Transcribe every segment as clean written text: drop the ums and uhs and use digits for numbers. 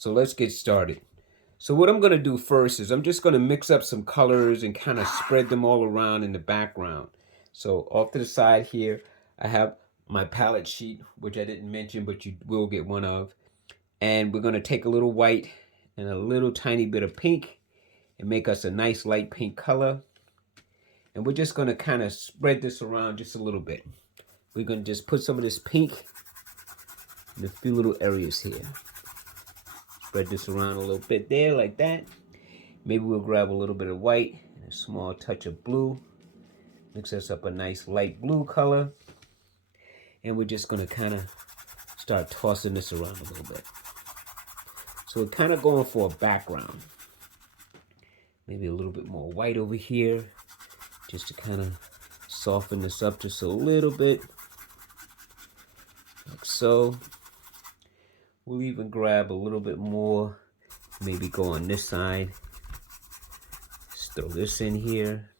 So let's get started. So what I'm going to do first is I'm just going to mix up some colors and kind of spread them all around in the background. So off to the side here, I have my palette sheet, which I didn't mention, but you will get one of. And we're going to take a little white and a little tiny bit of pink and make us a nice light pink color. And we're just going to kind of spread this around just a little bit. We're going to just put some of this pink in a few little areas here. Spread this around a little bit there, like that. Maybe we'll grab a little bit of white and a small touch of blue. Mix us up a nice light blue color. And we're just going to kind of start tossing this around a little bit. So we're kind of going for a background. Maybe a little bit more white over here, just to kind of soften this up just a little bit, like so. We'll even grab a little bit more, maybe go on this side. Just throw this in here.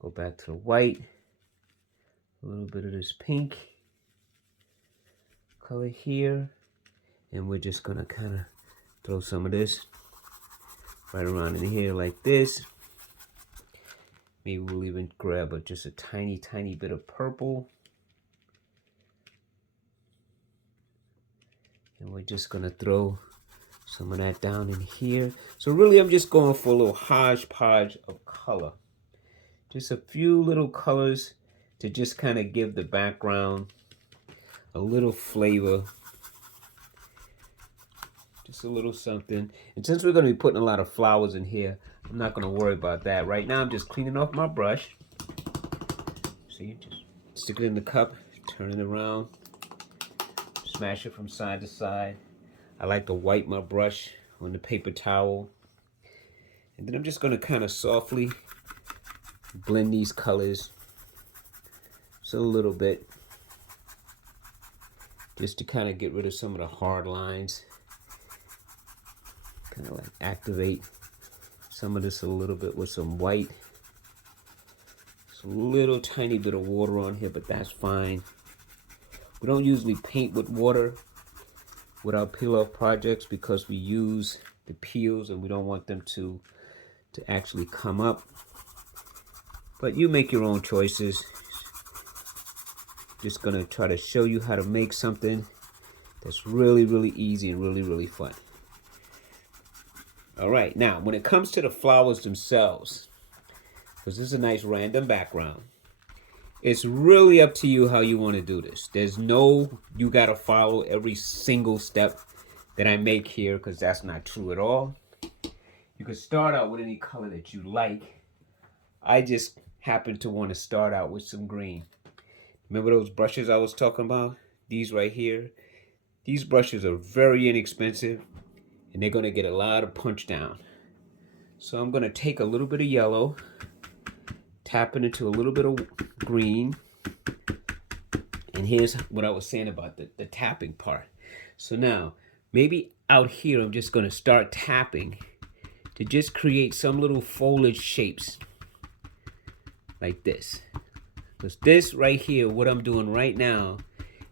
Go back to the white. A little bit of this pink color here. And we're just gonna kind of throw some of this right around in here like this. Maybe we'll even grab just a tiny bit of purple. And we're just gonna throw some of that down in here. So really I'm just going for a little hodgepodge of color. Just a few little colors to just kind of give the background a little flavor. Just a little something. And since we're gonna be putting a lot of flowers in here, I'm not gonna worry about that. Right now I'm just cleaning off my brush. So you just stick it in the cup, turn it around. Smash it from side to side. I like to wipe my brush on the paper towel. And then I'm just going to kind of softly blend these colors just a little bit. Just to kind of get rid of some of the hard lines. Kind of like activate some of this a little bit with some white. Just a little tiny bit of water on here, but that's fine. We don't usually paint with water with our peel-off projects because we use the peels and we don't want them to actually come up. But you make your own choices. Just gonna try to show you how to make something that's really easy and really fun. All right, now when it comes to the flowers themselves, because this is a nice random background, it's really up to you how you want to do this. There's no, you got to follow every single step that I make here, because that's not true at all. You can start out with any color that you like. I just happen to want to start out with some green. Remember those brushes I was talking about? These right here. These brushes are very inexpensive, and they're going to get a lot of punch down. So I'm going to take a little bit of yellow, tap it into a little bit of green. And here's what I was saying about the tapping part. So now, maybe out here, I'm just gonna start tapping to just create some little foliage shapes like this. Because this right here, what I'm doing right now,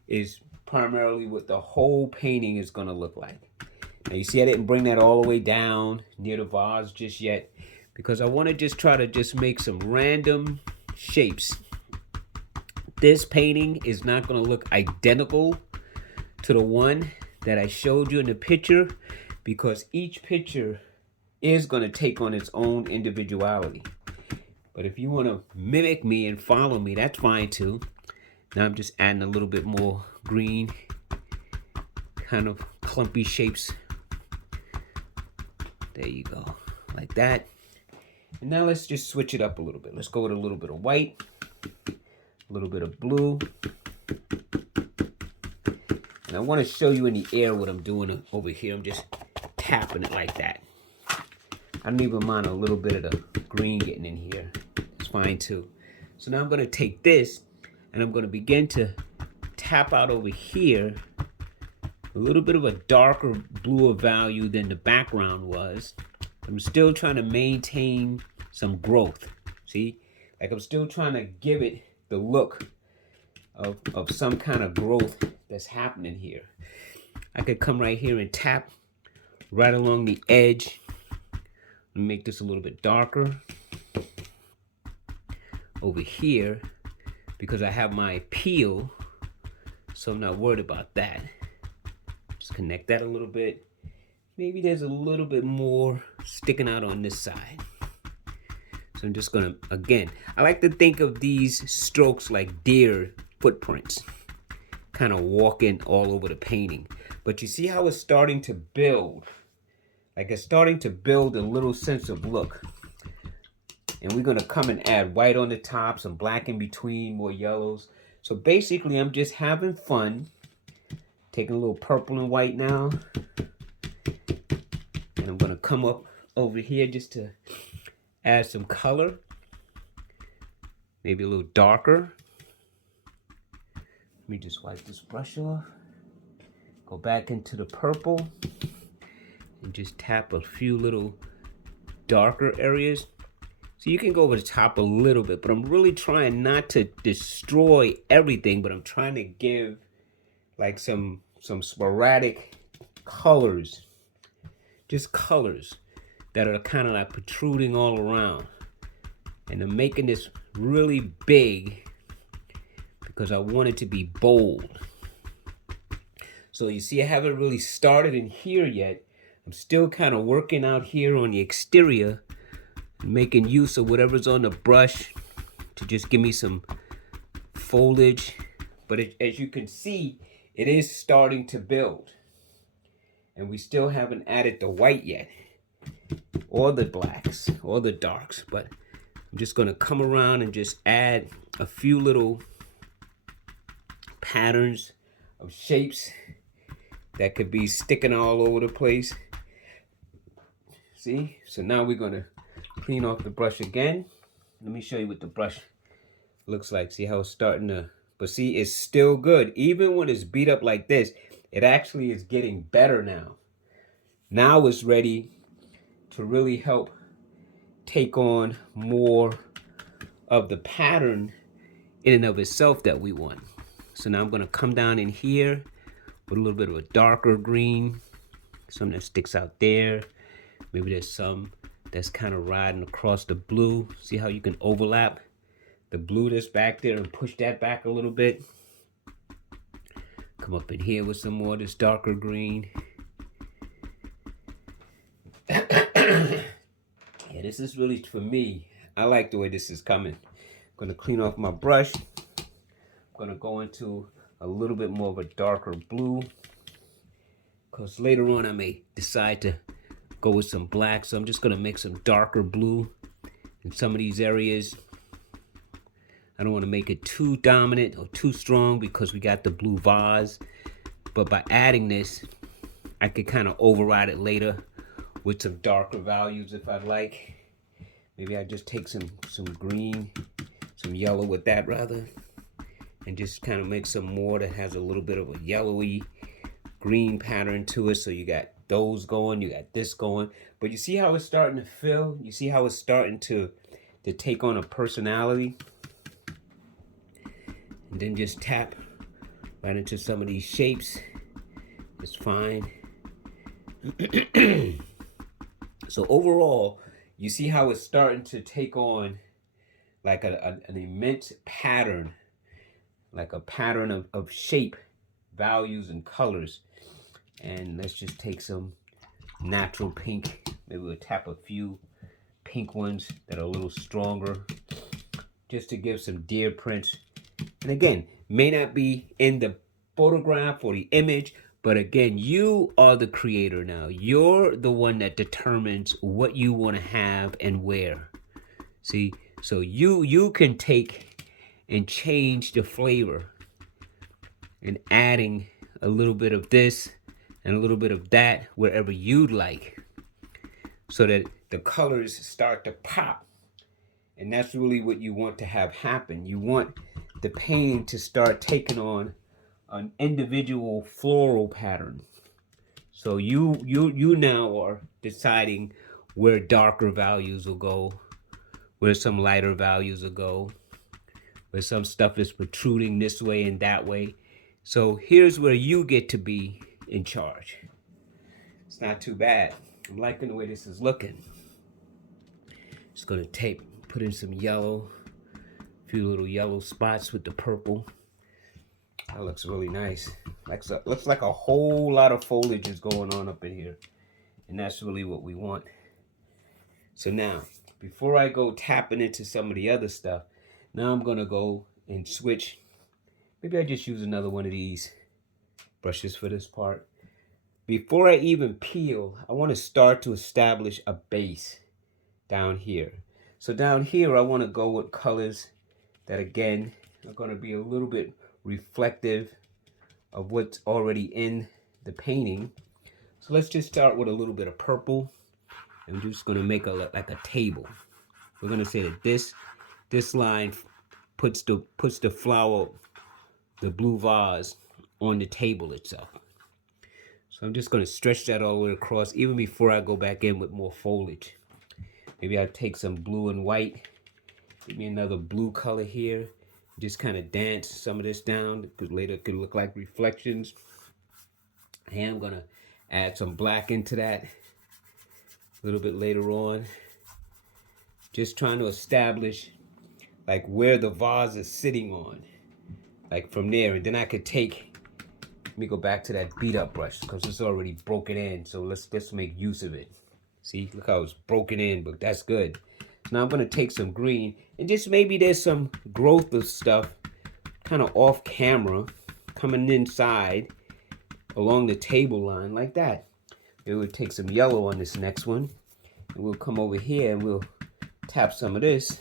is primarily what the whole painting is gonna look like. Now you see I didn't bring that all the way down near the vase just yet, because I want to just try to just make some random shapes. This painting is not going to look identical to the one that I showed you in the picture, because each picture is going to take on its own individuality. But if you want to mimic me and follow me, that's fine too. Now I'm just adding a little bit more green, kind of clumpy shapes. There you go, like that. And now let's just switch it up a little bit. Let's go with a little bit of white, a little bit of blue. And I want to show you in the air what I'm doing over here. I'm just tapping it like that. I don't even mind a little bit of the green getting in here. It's fine too. So now I'm going to take this and I'm going to begin to tap out over here a little bit of a darker bluer value than the background was. I'm still trying to maintain some growth. See, like I'm still trying to give it the look of some kind of growth that's happening here. I could come right here and tap right along the edge. Let me make this a little bit darker over here because I have my peel, so I'm not worried about that. Just connect that a little bit. Maybe there's a little bit more sticking out on this side. So I'm just gonna, again, I like to think of these strokes like deer footprints, kind of walking all over the painting. But you see how it's starting to build, like it's starting to build a little sense of look. And we're gonna come and add white on the top, some black in between, more yellows. So basically I'm just having fun, taking a little purple and white now. And I'm gonna come up over here just to add some color, maybe a little darker. Let me just wipe this brush off. Go back into the purple and just tap a few little darker areas. So you can go over the top a little bit, but I'm really trying not to destroy everything, but I'm trying to give like some sporadic colors, just colors that are kind of like protruding all around. And I'm making this really big because I want it to be bold. So you see I haven't really started in here yet. I'm still kind of working out here on the exterior, making use of whatever's on the brush to just give me some foliage. But as you can see, it is starting to build. And we still haven't added the white yet, or the blacks, or the darks. But I'm just gonna come around and just add a few little patterns of shapes that could be sticking all over the place. See? So now we're gonna clean off the brush again. Let me show you what the brush looks like. See how it's starting to, but see, it's still good. Even when it's beat up like this, it actually is getting better now. Now it's ready to really help take on more of the pattern in and of itself that we want. So now I'm gonna come down in here with a little bit of a darker green, some that sticks out there. Maybe there's some that's kind of riding across the blue. See how you can overlap the blue that's back there and push that back a little bit. Come up in here with some more of this darker green. Yeah, this is really, for me, I like the way this is coming. I'm gonna clean off my brush. I'm gonna go into a little bit more of a darker blue, because later on I may decide to go with some black. So I'm just gonna make some darker blue in some of these areas. I don't want to make it too dominant or too strong because we got the blue vase. But by adding this, I could kind of override it later with some darker values if I'd like. Maybe I just take some green, some yellow with that rather, and just kind of make some more that has a little bit of a yellowy green pattern to it. So you got those going, you got this going. But you see how it's starting to fill? You see how it's starting to take on a personality? And then just tap right into some of these shapes. It's fine. So overall, you see how it's starting to take on like an immense pattern, like a pattern of shape, values, and colors. And let's just take some natural pink. Maybe we'll tap a few pink ones that are a little stronger, just to give some deer prints. And again, may not be in the photograph or the image, but again, you are the creator now. You're the one that determines what you want to have and where. See, so you can take and change the flavor and adding a little bit of this and a little bit of that wherever you'd like, so that the colors start to pop. And that's really what you want to have happen. You want the painting to start taking on an individual floral pattern. So you now are deciding where darker values will go, where some lighter values will go, where some stuff is protruding this way and that way. So here's where you get to be in charge. It's not too bad. I'm liking the way this is looking. Just gonna put in some yellow, a few little yellow spots with the purple. That looks really nice. Looks like a whole lot of foliage is going on up in here. And that's really what we want. So now, before I go tapping into some of the other stuff, now I'm gonna go and switch. Maybe I just use another one of these brushes for this part. Before I even peel, I want to start to establish a base down here. So down here, I want to go with colors that, again, are going to be a little bit reflective of what's already in the painting. So let's just start with a little bit of purple. I'm just going to make like a table. We're going to say that this line puts the flower, the blue vase, on the table itself. So I'm just going to stretch that all the way across, even before I go back in with more foliage. Maybe I'll take some blue and white. Give me another blue color here. Just kind of dance some of this down, because later it could look like reflections. And I'm going to add some black into that a little bit later on. Just trying to establish like where the vase is sitting on. Like from there. And then I could let me go back to that beat up brush, because it's already broken in. So let's make use of it. See, look how it's broken in, but that's good. Now I'm going to take some green, and just maybe there's some growth of stuff kind of off camera coming inside along the table line like that. It would take some yellow on this next one, and we'll come over here and we'll tap some of this.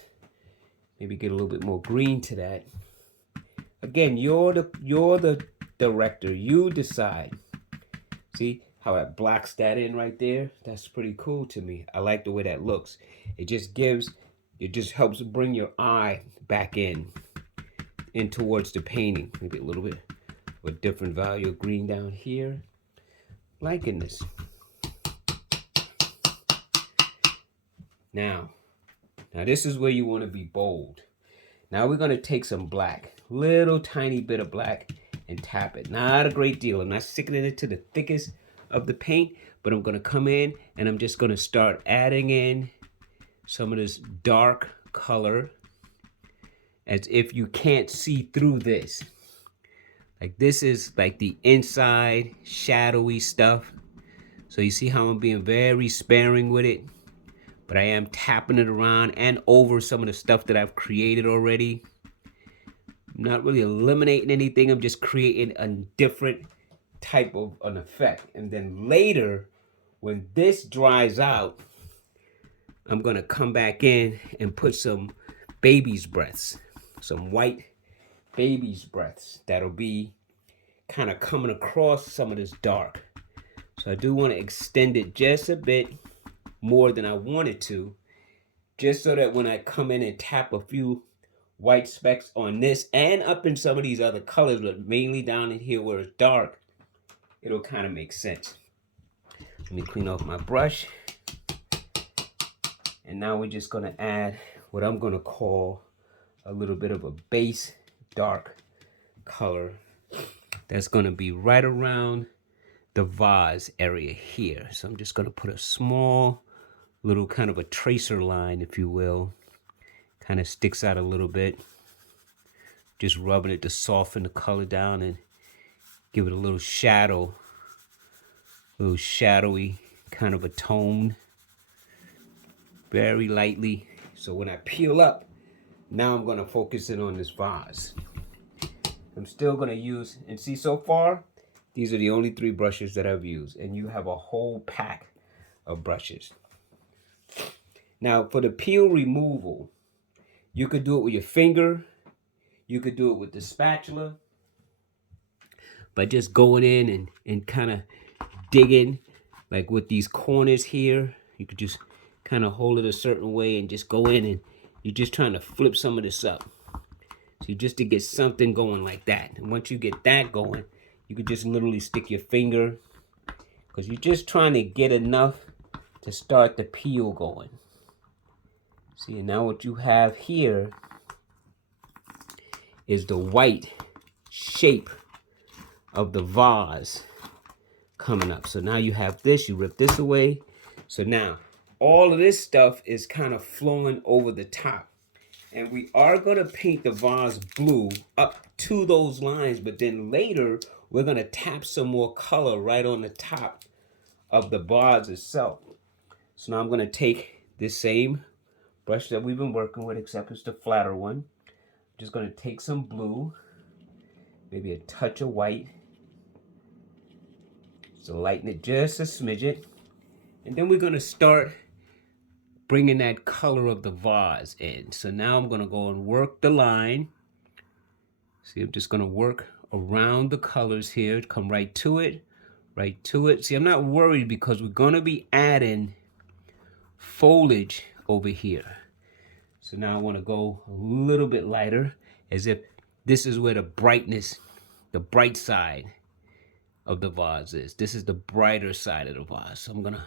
Maybe get a little bit more green to that. Again, you're the director. You decide. See how it blocks that in right there? That's pretty cool to me. I like the way that looks. It just helps bring your eye back in towards the painting. Maybe a little bit of a different value of green down here. Liking this. Now this is where you want to be bold. Now we're going to take some black, little tiny bit of black, and tap it. Not a great deal. I'm not sticking it to the thickest of the paint, but I'm going to come in and I'm just going to start adding in some of this dark color, as if you can't see through this. Like this is like the inside shadowy stuff. So you see how I'm being very sparing with it, but I am tapping it around and over some of the stuff that I've created already. I'm not really eliminating anything. I'm just creating a different type of an effect. And then later, when this dries out, I'm going to come back in and put some baby's breaths, some white baby's breaths that'll be kind of coming across some of this dark. So I do want to extend it just a bit more than I wanted to, just so that when I come in and tap a few white specks on this and up in some of these other colors, but mainly down in here where it's dark, it'll kind of make sense. Let me clean off my brush. And now we're just going to add what I'm going to call a little bit of a base dark color that's going to be right around the vase area here. So I'm just going to put a small little kind of a tracer line, if you will. Kind of sticks out a little bit. Just rubbing it to soften the color down and give it a little shadow, little shadowy kind of a tone. Very lightly. So when I peel up, now I'm going to focus in on this vase. I'm still going to use, and see, so far, these are the only 3 brushes that I've used. And you have a whole pack of brushes. Now, for the peel removal, you could do it with your finger. You could do it with the spatula. By just going in and kind of digging, like with these corners here. You could just kind of hold it a certain way and just go in, and you're just trying to flip some of this up. So just to get something going like that. And once you get that going, you could just literally stick your finger, because you're just trying to get enough to start the peel going. See, and now what you have here is the white shape of the vase coming up. So now you have this, you rip this away. So now all of this stuff is kind of flowing over the top. And we are going to paint the vase blue up to those lines, but then later we're going to tap some more color right on the top of the vase itself. So now I'm going to take this same brush that we've been working with, except it's the flatter one. I'm just going to take some blue, maybe a touch of white. So lighten it just a smidget. And then we're going to start bringing that color of the vase in. So now I'm going to go and work the line. See, I'm just going to work around the colors here. Come right to it, right to it. See, I'm not worried because we're going to be adding foliage over here. So now I want to go a little bit lighter, as if this is where the brightness, the bright side of the vase is. This is the brighter side of the vase. So I'm going to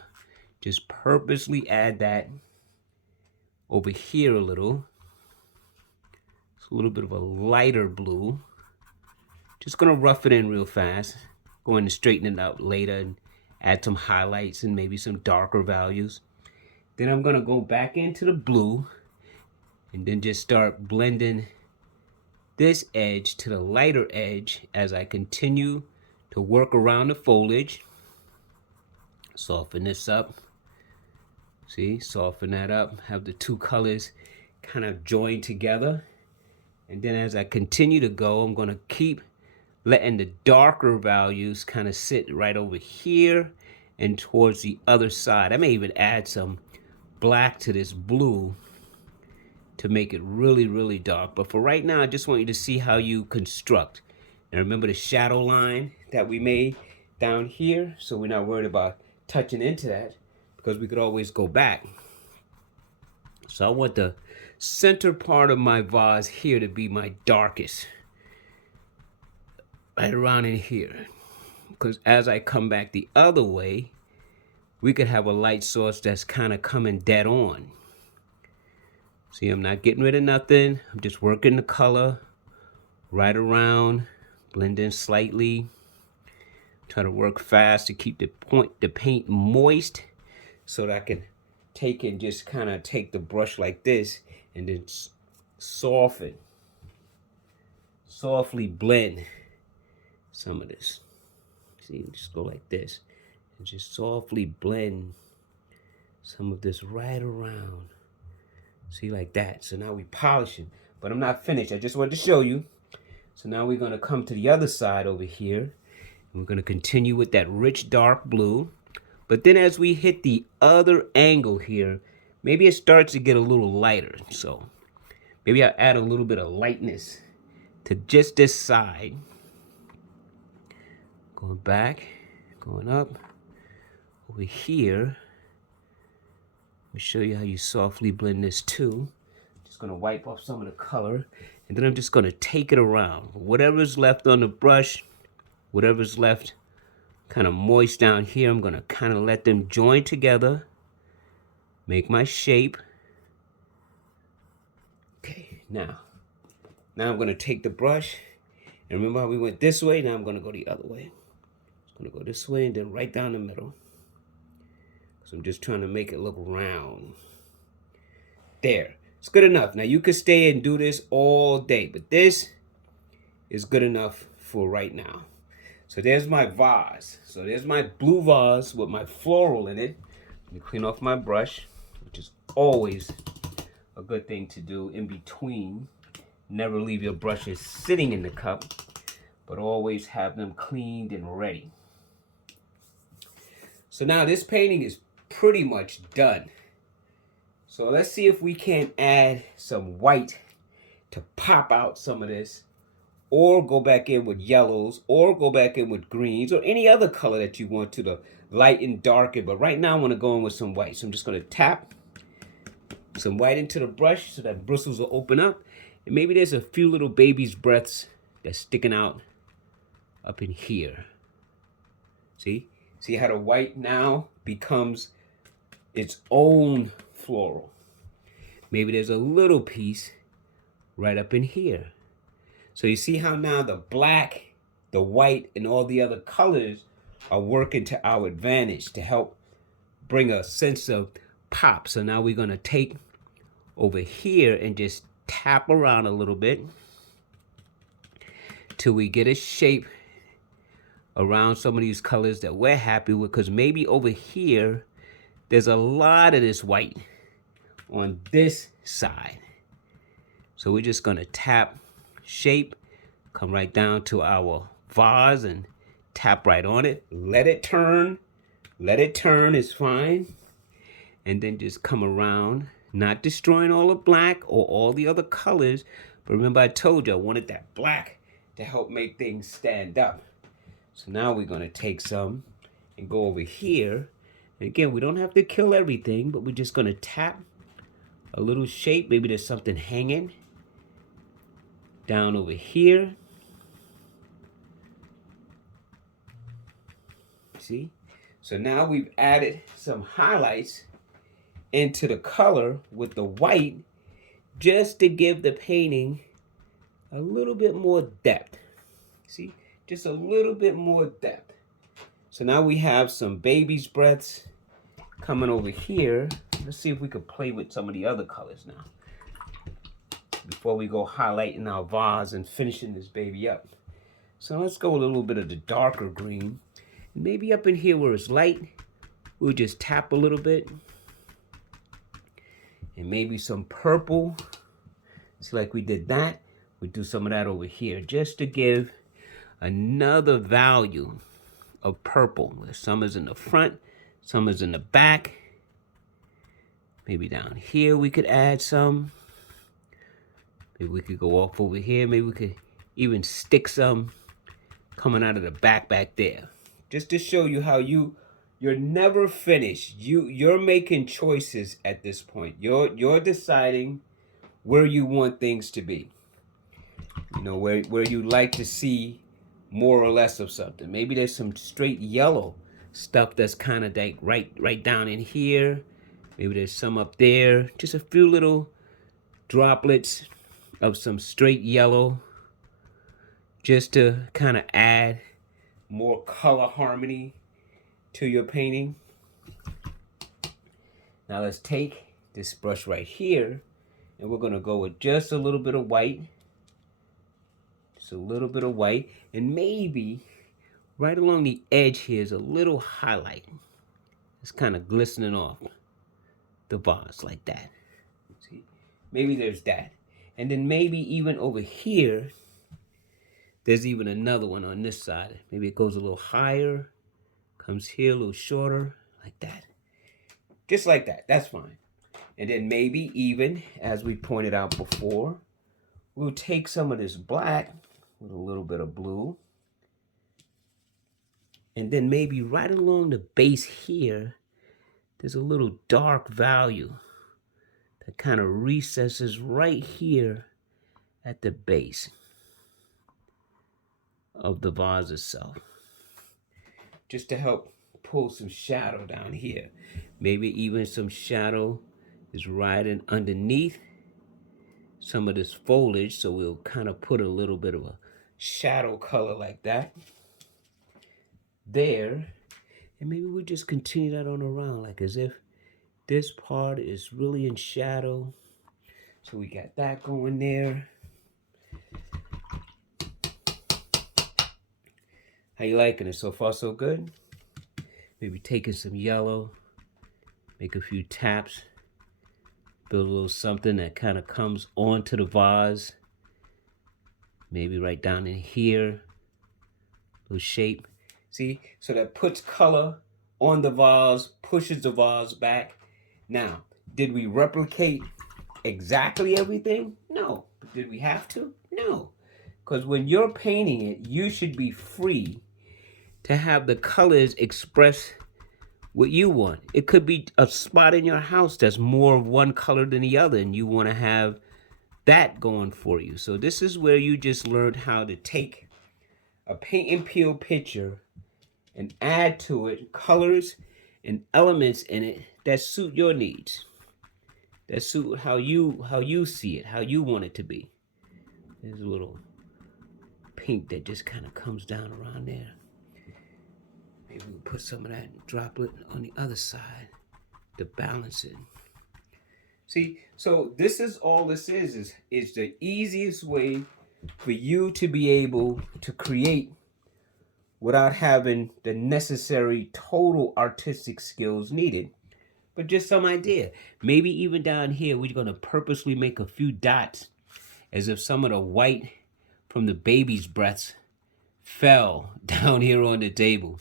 just purposely add that over here a little. It's a little bit of a lighter blue. Just going to rough it in real fast. Going to straighten it out later and add some highlights and maybe some darker values. Then I'm going to go back into the blue and then just start blending this edge to the lighter edge as I continue to work around the foliage. Soften this up. See, soften that up. Have the two colors kind of join together. And then as I continue to go, I'm going to keep letting the darker values kind of sit right over here and towards the other side. I may even add some black to this blue to make it really, really dark. But for right now, I just want you to see how you construct. Now remember the shadow line that we made down here? So we're not worried about touching into that because we could always go back. So I want the center part of my vase here to be my darkest. Right around in here. Because as I come back the other way, we could have a light source that's kind of coming dead on. See, I'm not getting rid of nothing. I'm just working the color right around, blend in slightly. Try to work fast to keep the paint moist so that I can take and just kind of take the brush like this and then softly blend some of this. See, just go like this and just softly blend some of this right around. See, like that. So now we polishing, but I'm not finished. I just wanted to show you. So now we're going to come to the other side over here. And we're going to continue with that rich dark blue. But then as we hit the other angle here, maybe it starts to get a little lighter. So maybe I'll add a little bit of lightness to just this side. Going back, going up. Over here, let me show you how you softly blend this too. Just going to wipe off some of the color. And then I'm just going to take it around. Whatever's left on the brush, whatever's left kind of moist down here, I'm going to kind of let them join together. Make my shape. Okay, now I'm going to take the brush. And remember how we went this way? Now I'm going to go the other way. I'm going to go this way and then right down the middle. So I'm just trying to make it look round. There. It's good enough. Now you could stay and do this all day, but this is good enough for right now. So there's my vase. So there's my blue vase with my floral in it. Let me clean off my brush, which is always a good thing to do in between. Never leave your brushes sitting in the cup, but always have them cleaned and ready. So now this painting is pretty much done. So let's see if we can add some white to pop out some of this, or go back in with yellows, or go back in with greens, or any other color that you want to lighten, darken. But right now I want to go in with some white. So I'm just going to tap some white into the brush so that bristles will open up. And maybe there's a few little baby's breaths that's sticking out up in here. See? See how the white now becomes its own floral. Maybe there's a little piece right up in here. So you see how now the black, the white, and all the other colors are working to our advantage to help bring a sense of pop. So now we're going to take over here and just tap around a little bit till we get a shape around some of these colors that we're happy with, because maybe over here there's a lot of this white on this side. So we're just gonna tap shape, come right down to our vase and tap right on it. Let it turn is fine. And then just come around, not destroying all the black or all the other colors. But remember, I told you I wanted that black to help make things stand up. So now we're gonna take some and go over here. And again, we don't have to kill everything, but we're just gonna tap a little shape. Maybe there's something hanging down over here. See? So now we've added some highlights into the color with the white, just to give the painting a little bit more depth. See? Just a little bit more depth. So now we have some baby's breaths coming over here. Let's see if we could play with some of the other colors now, before we go highlighting our vase and finishing this baby up. So let's go a little bit of the darker green. And maybe up in here where it's light, we'll just tap a little bit. And maybe some purple. It's like we did that. We do some of that over here just to give another value of purple. Where some is in the front, some is in the back. Maybe down here we could add some. Maybe we could go off over here. Maybe we could even stick some coming out of the back there. Just to show you how you're never finished. You're making choices at this point. You're deciding where you want things to be. You know, where you like to see more or less of something. Maybe there's some straight yellow stuff that's kind of like right down in here. Maybe there's some up there. Just a few little droplets of some straight yellow, just to kind of add more color harmony to your painting. Now let's take this brush right here, and we're gonna go with just a little bit of white. Just a little bit of white, and maybe right along the edge here is a little highlight. It's kind of glistening off the vase like that. See, maybe there's that. And then maybe even over here, there's even another one on this side. Maybe it goes a little higher, comes here a little shorter, like that. Just like that, that's fine. And then maybe even, as we pointed out before, we'll take some of this black with a little bit of blue. And then maybe right along the base here, there's a little dark value that kind of recesses right here at the base of the vase itself, just to help pull some shadow down here. Maybe even some shadow is right in underneath some of this foliage, so we'll kind of put a little bit of a shadow color like that there. And maybe we just continue that on around, like as if this part is really in shadow. So we got that going there. How you liking it? So far, so good? Maybe taking some yellow, make a few taps, build a little something that kind of comes onto the vase. Maybe right down in here, little shape. See, so that puts color on the vase, pushes the vase back. Now, did we replicate exactly everything? No. But did we have to? No. Because when you're painting it, you should be free to have the colors express what you want. It could be a spot in your house that's more of one color than the other, and you want to have that going for you. So this is where you just learned how to take a paint and peel picture and add to it colors and elements in it that suit your needs, that suit how you see it, how you want it to be. There's a little pink that just kind of comes down around there. Maybe we'll put some of that droplet on the other side to balance it. See, so this is all this is the easiest way for you to be able to create without having the necessary total artistic skills needed. But just some idea. Maybe even down here, we're going to purposely make a few dots as if some of the white from the baby's breaths fell down here on the table.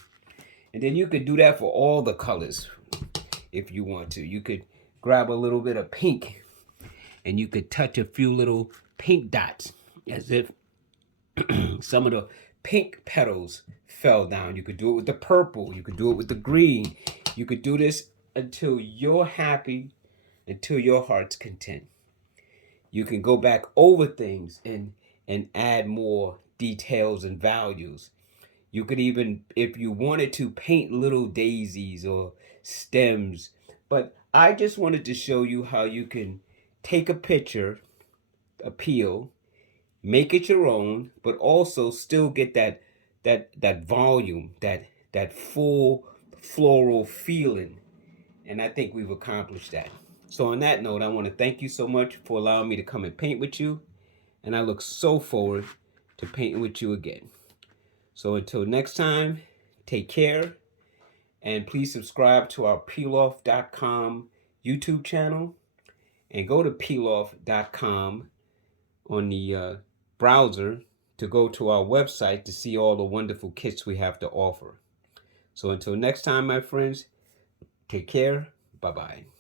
And then you could do that for all the colors if you want to. You could grab a little bit of pink and you could touch a few little pink dots as if some of the pink petals fell down. You could do it with the purple. You could do it with the green. You could do this until you're happy, until your heart's content. You can go back over things and add more details and values. You could even, if you wanted to, paint little daisies or stems. But I just wanted to show you how you can take a picture, a peel, make it your own, but also still get that volume, that full floral feeling. And I think we've accomplished that. So on that note, I want to thank you so much for allowing me to come and paint with you. And I look so forward to painting with you again. So until next time, take care. And please subscribe to our peeloff.com YouTube channel. And go to peeloff.com on the browser to go to our website to see all the wonderful kits we have to offer. So until next time, my friends, take care. Bye-bye.